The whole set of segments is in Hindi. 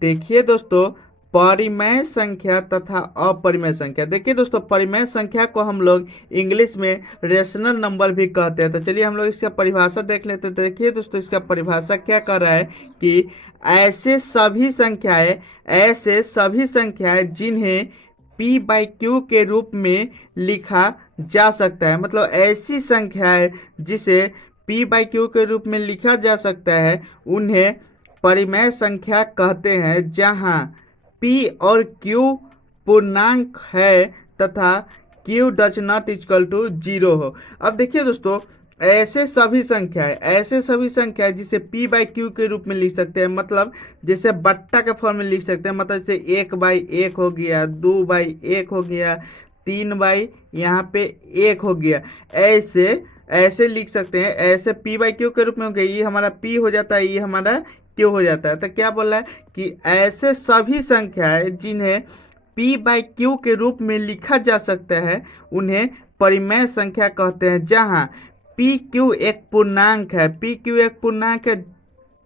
देखिए दोस्तों, परिमेय संख्या तथा अपरिमेय संख्या। देखिए दोस्तों, परिमेय संख्या को हम लोग इंग्लिश में रेशनल नंबर भी कहते हैं। तो चलिए हम लोग इसका परिभाषा देख लेते हैं। तो देखिए दोस्तों, इसका परिभाषा क्या कर रहा है कि ऐसे सभी संख्याएं जिन्हें p/q के रूप में लिखा जा सकता है, मतलब ऐसी संख्याएं जिसे p/q के रूप में लिखा जा सकता है, उन्हें परिमेय संख्या कहते हैं, जहां p और q पूर्णांक है तथा q does not equal to 0 हो। अब देखिए दोस्तों, ऐसे सभी संख्याएं जिसे p/q के रूप में लिख सकते हैं, मतलब जैसे बट्टा के फॉर्म में लिख सकते हैं, मतलब जैसे 1/1 हो गया, 2/1 हो गया, 3 यहाँ पे 1 हो गया, ऐसे ऐसे लिख सकते हैं। ऐसे p/q के रूप में हो गया, ये हमारा p हो जाता है, ये हमारा q हो जाता है। तो क्या बोल रहा है कि ऐसे सभी संख्याएं जिन्हें p/q के रूप में लिखा जा सकता है, उन्हें परिमेय संख्या कहते हैं, जहां pq एक पूर्णांक है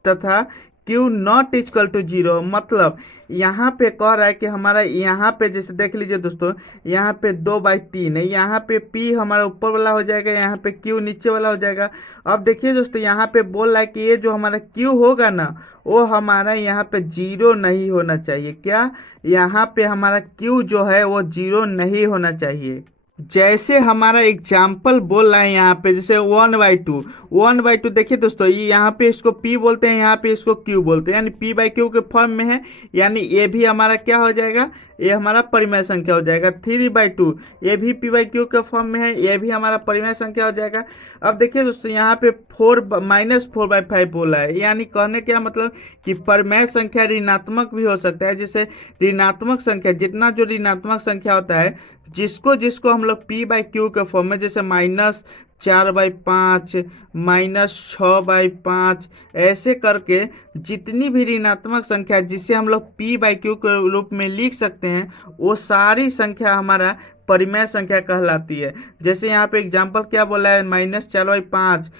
तथा q नॉट इक्वल टू 0। मतलब यहाँ पे कह रहा है कि हमारा यहाँ पे जैसे देख लीजिए दोस्तों, यहाँ पे 2/3 है, यहाँ पे p हमारा ऊपर वाला हो जाएगा, यहाँ पे q नीचे वाला हो जाएगा। अब देखिए दोस्तों, यहाँ पे बोल रहा है कि ये जो हमारा q होगा ना, वो हमारा यहाँ पे 0 नहीं होना चाहिए। क्या, यहाँ पे हमारा q जो है वो 0 नहीं होना चाहिए। जैसे हमारा एग्जाम्पल बोल रहा है यहाँ पे, जैसे 1/2 देखिए दोस्तों, ये यहाँ पे इसको p बोलते हैं, यहाँ पे इसको q बोलते हैं, यानी p/q के फॉर्म में है, यानी ये भी हमारा क्या हो जाएगा, ये हमारा परिमेय संख्या हो जाएगा। 3/2 ये भी p/q के फॉर्म में है, ये भी हमारा परिमेय संख्या हो जाएगा। अब देखिए दोस्तों, यहाँ पे 4-4/5 बोला है, यानी कहने क्या मतलब कि परिमेय संख्या ऋणात्मक भी हो सकता है। जैसे ऋणात्मक संख्या, जितना जो ऋणात्मक संख्या होता है, जिसको जिसको हम लोग p/q के फॉर्म में, जैसे -4/5, -6/5, ऐसे करके जितनी भी ऋणात्मक संख्या जिसे हम लोग p/q के रूप में लिख सकते हैं, वो सारी संख्या हमारा परिमेय संख्या कहलाती है। जैसे यहाँ पे एग्जाम्पल क्या बोला है, -4/5,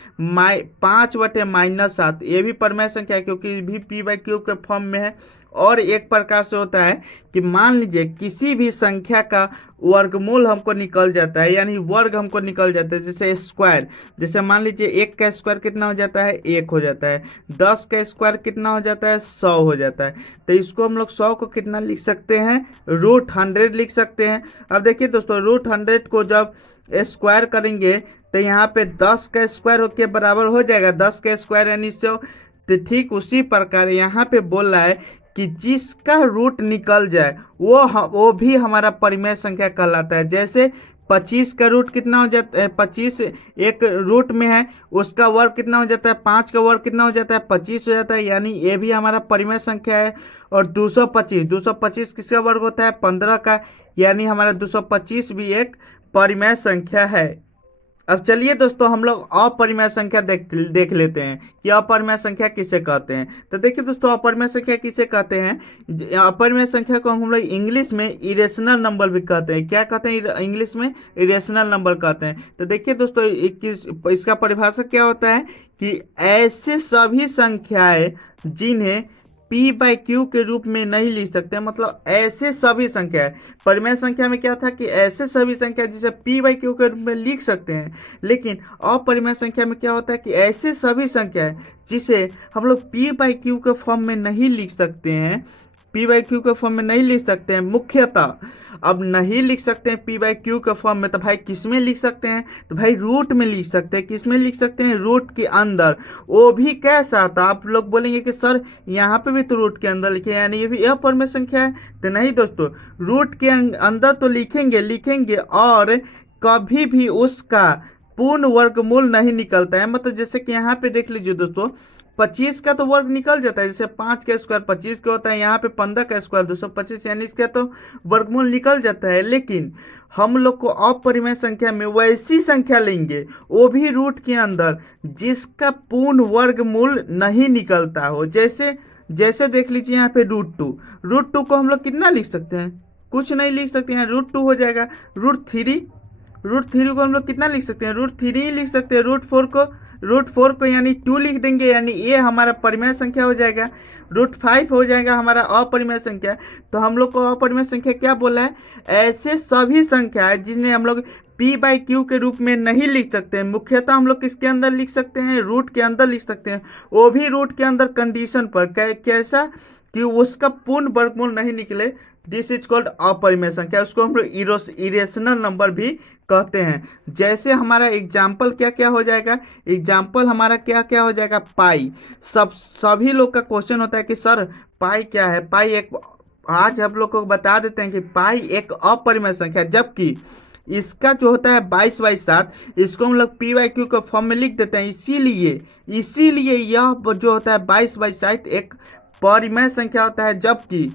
5/-7, ये भी परिमेय संख्या है, क्योंकि ये भी p/q के फॉर्म में है। और एक प्रकार से होता है कि मान लीजिए किसी भी संख्या का वर्गमूल हमको निकल जाता है, यानी वर्ग हमको निकल जाता है, जैसे स्क्वायर। जैसे मान लीजिए 1 का स्क्वायर कितना हो जाता है, 1 हो जाता है। 10 का स्क्वायर कितना हो जाता है, 100 हो जाता है। तो इसको हम लोग 100 को कितना लिख सकते हैं, √100 लिख सकते हैं। अब देखिए दोस्तों, √100 को जब स्क्वायर करेंगे तो यहाँ पे 10 का स्क्वायर होके बराबर हो जाएगा 10 का स्क्वायर, यानी 100। तो ठीक उसी प्रकार यहाँ पे बोल रहा है कि जिसका रूट निकल जाए वो भी हमारा परिमेय संख्या कहलाता है। जैसे 25 का रूट कितना हो जाता है, 25 एक रूट में है, उसका वर्ग कितना हो जाता है, 5 का वर्ग कितना हो जाता है, 25 हो जाता है, यानी ये भी हमारा परिमेय संख्या है। और 225 किसका वर्ग होता है, 15 का, यानी हमारा 225 भी एक परिमेय संख्या है। अब चलिए दोस्तों, हम लोग अपरिमेय संख्या देख लेते हैं कि अपरिमेय संख्या किसे कहते हैं। तो देखिए दोस्तों, अपरिमेय संख्या किसे कहते हैं। अपरिमेय संख्या को हम लोग इंग्लिश में इरेशनल नंबर भी कहते हैं। क्या कहते हैं इंग्लिश में, इरेशनल नंबर कहते हैं। तो देखिए दोस्तों, इसका परिभाषा क्या होता है कि ऐसे सभी संख्याएं जिन्हें p/q के रूप में नहीं लिख सकते, मतलब ऐसे सभी संख्या है। परिमेय संख्या में क्या था कि ऐसे सभी संख्या जिसे p/q के रूप में लिख सकते हैं, लेकिन अपरिमेय संख्या में क्या होता है कि ऐसे सभी संख्या है जिसे हम लोग p/q के फॉर्म में नहीं लिख सकते हैं, p/q के फॉर्म में नहीं लिख सकते हैं मुख्यतः। अब नहीं लिख सकते हैं p/q के फॉर्म में, तो भाई किस में लिख सकते हैं, तो भाई रूट में लिख सकते हैं। किस में लिख सकते हैं, रूट के अंदर। वो भी कैसा, तो आप लोग बोलेंगे कि सर यहाँ पे भी तो रूट के अंदर लिखे, यानी ये भी अपरिमेय संख्या है। तो नहीं दोस्तों, रूट के अंदर तो लिखेंगे और कभी भी उसका पूर्ण वर्गमूल नहीं निकलता है। मतलब जैसे कि यहाँ पे देख लीजिए दोस्तों, 25 का तो वर्ग निकल जाता है, जैसे 5 का स्क्वायर 25 का होता है, यहाँ पे 15 का स्क्वायर 225, यानी इसका तो वर्गमूल निकल जाता है। लेकिन हम लोग को अपरिमेय संख्या में वैसी संख्या लेंगे, वो भी रूट के अंदर, जिसका पूर्ण वर्गमूल नहीं निकलता हो। जैसे जैसे देख लीजिए यहाँ पे √2 को हम लोग कितना लिख सकते हैं, कुछ नहीं लिख सकते हैं, √2 हो जाएगा। √3 को हम लोग कितना लिख सकते हैं, √3 ही लिख सकते हैं। √4 को √4 को यानी 2 लिख देंगे, यानी ये हमारा परिमेय संख्या हो जाएगा। √5 हो जाएगा हमारा अपरिमेय संख्या। तो हम लोग को अपरिमेय संख्या क्या बोला है, ऐसे सभी संख्या है जिन्हें हम लोग p/q के रूप में नहीं लिख सकते हैं। मुख्यतः हम लोग किसके अंदर लिख सकते हैं, रूट के अंदर लिख सकते हैं, वो भी रूट के अंदर कंडीशन पर, कैसा कि उसका पूर्ण वर्गमूल नहीं निकले। दिस इज कॉल्ड अपरिमेय संख्या, उसको हम लोग इरेशनल नंबर भी कहते हैं। जैसे हमारा एग्जाम्पल क्या क्या हो जाएगा, एग्जाम्पल हमारा क्या क्या हो जाएगा, पाई। सभी लोग का क्वेश्चन होता है कि सर पाई क्या है। पाई एक, आज हम लोग को बता देते हैं कि पाई एक अपरिमेय संख्या, जबकि इसका जो होता है 22/7, इसको हम लोग p/q के फॉर्म में लिख देते हैं। इसीलिए यह जो होता है 22/7 एक परिमेय संख्या होता है, जबकि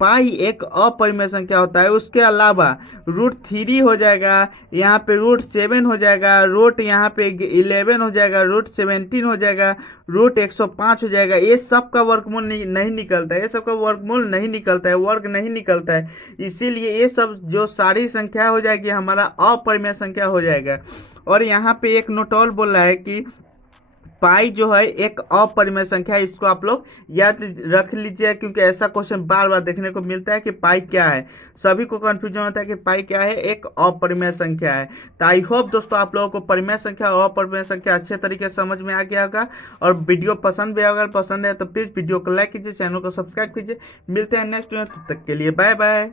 पाई एक अपरिमेय संख्या होता है। उसके अलावा √3 हो जाएगा, यहाँ पे √7 हो जाएगा, रूट यहाँ पे 11 हो जाएगा, √17 हो जाएगा, √105 हो जाएगा। ये सब का वर्गमूल नहीं निकलता है, ये सब का वर्गमूल नहीं निकलता है, वर्ग नहीं निकलता है। इसीलिए ये सब जो सारी संख्या हो जाएगी हमारा अपरिमेय संख्या हो जाएगा। और यहाँ पे एक नोट और बोल रहा है कि पाई जो है एक अपरिमेय संख्या है, इसको आप लोग याद रख लीजिए, क्योंकि ऐसा क्वेश्चन बार बार देखने को मिलता है कि पाई क्या है। सभी को कंफ्यूजन होता है कि पाई क्या है, एक अपरिमेय संख्या है। तो आई होप दोस्तों आप लोगों को परिमेय संख्या और अपरिमेय संख्या अच्छे तरीके से समझ में आ गया होगा, और वीडियो पसंद भी अगर पसंद है तो प्लीज़ वीडियो को लाइक कीजिए, चैनल को सब्सक्राइब कीजिए। मिलते हैं नेक्स्ट वीडियो, तब तक के लिए बाय बाय।